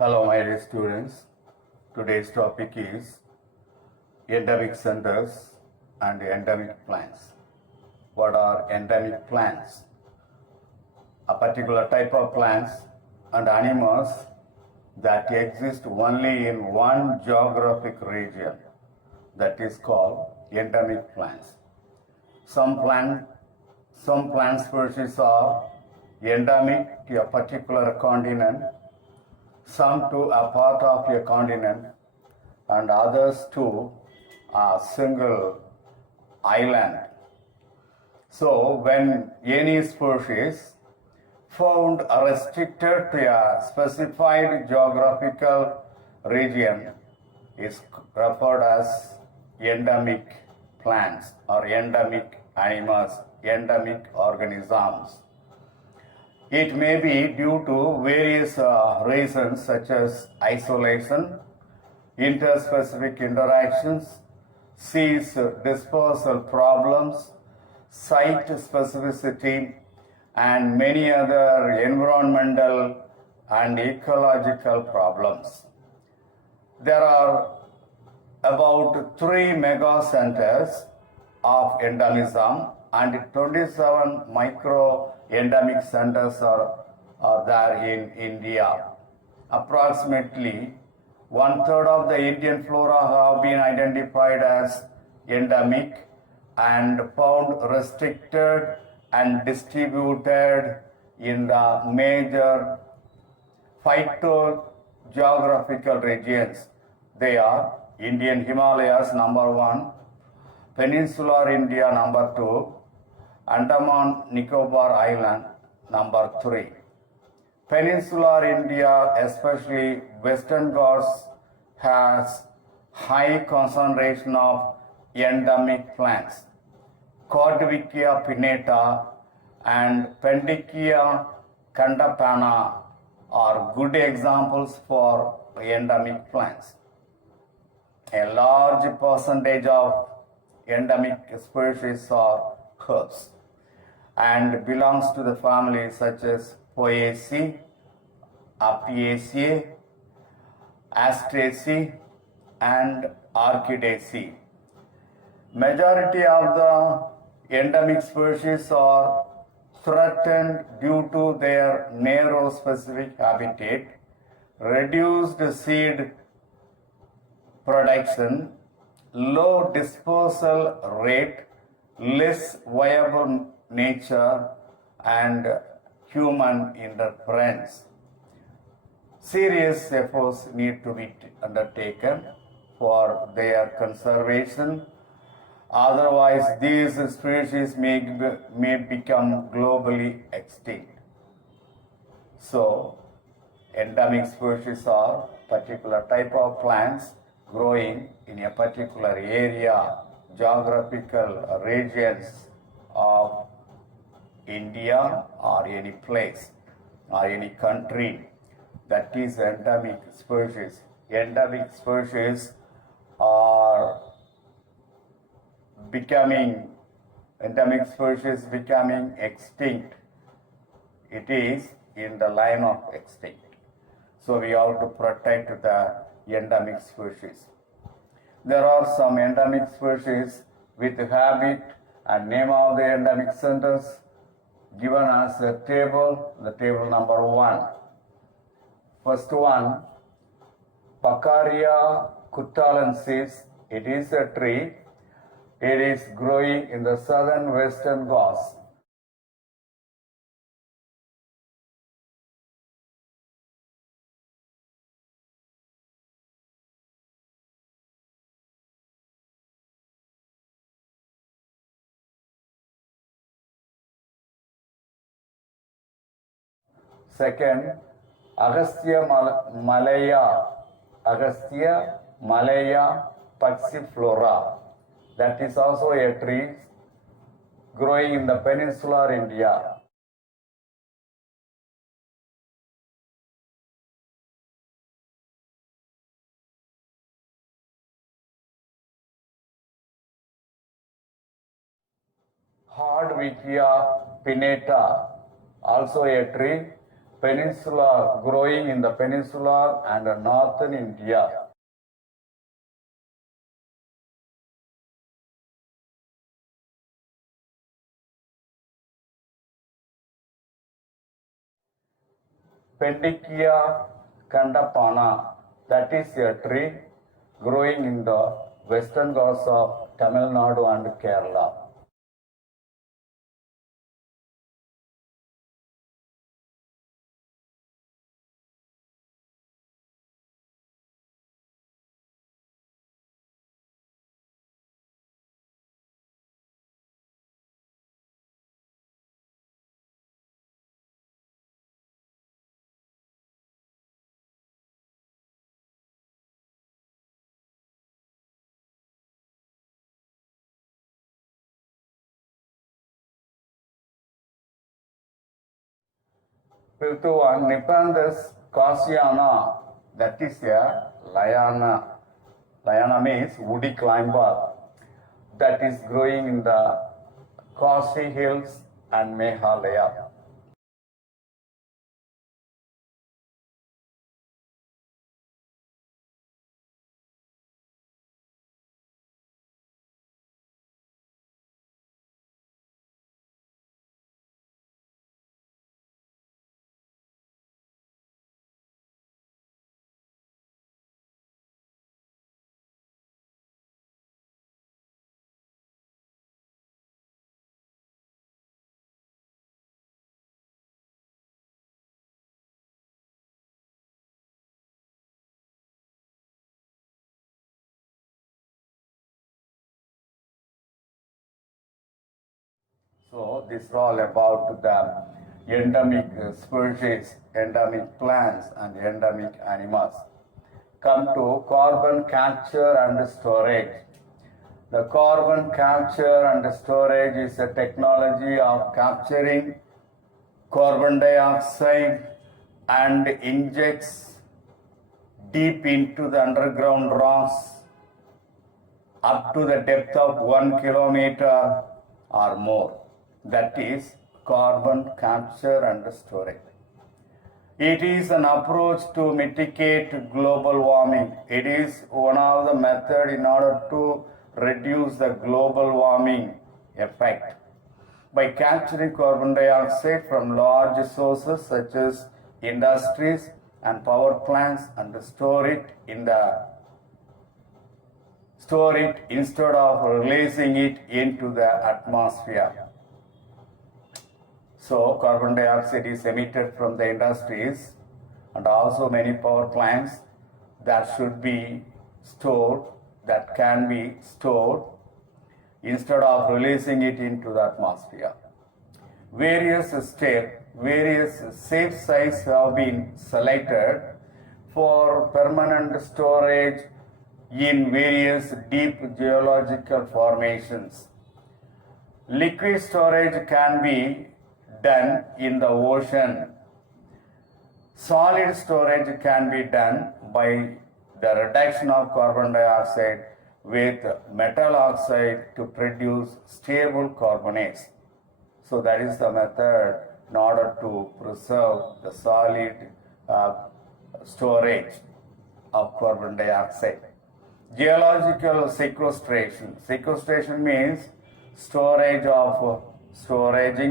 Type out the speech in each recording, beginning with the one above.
Hello, my dear students. Today's topic is endemic centers and endemic plants. What are endemic plants? A particular type of plants and animals that exist only in one geographic region, that is called endemic plants. Some plant species are endemic to a particular continent, some to a part of a continent, and others to a single island. So when any species found restricted to a specified geographical region is referred as endemic plants or endemic animals, endemic organisms. It may be due to various reasons such as isolation, interspecific interactions, seeds dispersal problems, site specificity, and many other environmental and ecological problems. There are about 3 mega centers of endemism and 27 micro endemic centers are there in India. Approximately 1/3 of the Indian flora have been identified as endemic and found restricted and distributed in the major phytogeographical regions. They are Indian Himalayas number 1, Peninsular India number 2, Andaman Nicobar Island number 3. Peninsular India, especially Western Ghats, has high concentration of endemic plants. Cordovicea pinnata and Pendicea cantapana are good examples for endemic plants. A large percentage of endemic species are herbs and belongs to the families such as Poaceae, Apiaceae, Asteraceae, and Orchidaceae. Majority of the endemic species are threatened due to their narrow specific habitat, reduced seed production, low dispersal rate, less viable nature, and human interference. Serious efforts need to be undertaken for their conservation. Otherwise, these species may become globally extinct. So, endemic species are particular type of plants growing in a particular area, geographical regions of India or any place or any country. That is endemic species. Endemic species are becoming extinct. It is in the line of extinct. So we have to protect the endemic species. There are some endemic species with habit and name of the endemic centers given as a table, the table number 1. First one, Pacaria kuttalensis. It is a tree. It is growing in the southern Western Ghats. Second, Agastya Malaya Passiflora. That is also a tree growing in the peninsular India. Hardwickia pinnata, also a tree peninsula, growing in the peninsular and northern India. Pendikia Kandapana, that is a tree growing in the western Ghats of Tamil Nadu and Kerala. Piltu and Nepanthes Casiana, that is a liana. Liana means woody climber that is growing in the Khasi Hills and Meghalaya. So this is all about the endemic species, endemic plants and endemic animals. Come to carbon capture and storage. The carbon capture and storage is a technology of capturing carbon dioxide and injects deep into the underground rocks up to the depth of 1 kilometer or more. That is carbon capture and storage. It is an approach to mitigate global warming. It is one of the methods in order to reduce the global warming effect. By capturing carbon dioxide from large sources such as industries and power plants and store it instead of releasing it into the atmosphere. So carbon dioxide is emitted from the industries and also many power plants that should be stored, that can be stored instead of releasing it into the atmosphere. Various safe sites have been selected for permanent storage in various deep geological formations. Liquid storage can be done in the ocean. Solid storage can be done by the reduction of carbon dioxide with metal oxide to produce stable carbonates. So that is the method in order to preserve the solid storage of carbon dioxide. Geological sequestration. Sequestration means storaging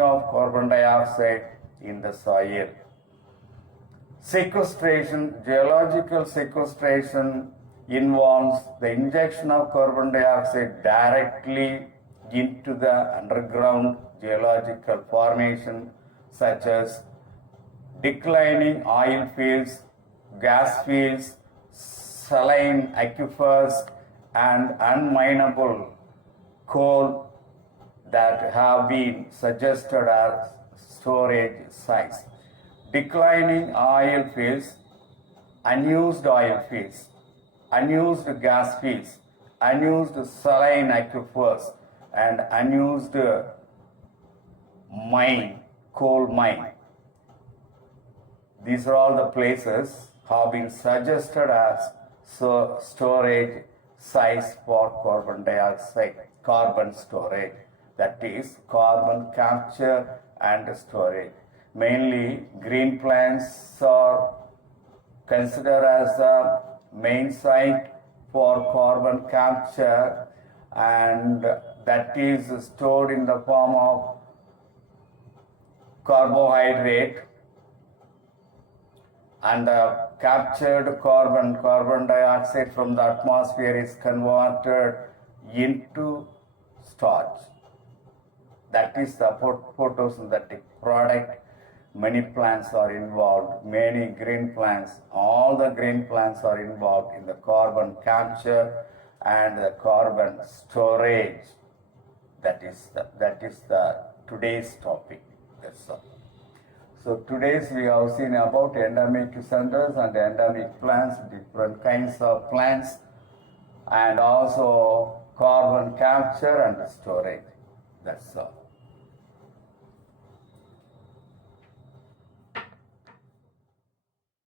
of carbon dioxide in the soil. Geological sequestration involves the injection of carbon dioxide directly into the underground geological formation such as declining oil fields, gas fields, saline aquifers, and unminable coal that have been suggested as storage sites. Declining oil fields, unused oil fields, unused gas fields, unused saline aquifers, and unused coal mine. These are all the places have been suggested as storage sites for carbon dioxide, carbon storage, that is carbon capture and storage. Mainly green plants are considered as the main site for carbon capture, and that is stored in the form of carbohydrate, and the captured carbon dioxide from the atmosphere is converted into starch. That is the photosynthetic product. Many plants are involved, many green plants, all the green plants are involved in the carbon capture and the carbon storage. That is the today's topic. That's all. So today's we have seen about endemic cenrers and endemic plants, different kinds of plants, and also carbon capture and storage. That's all.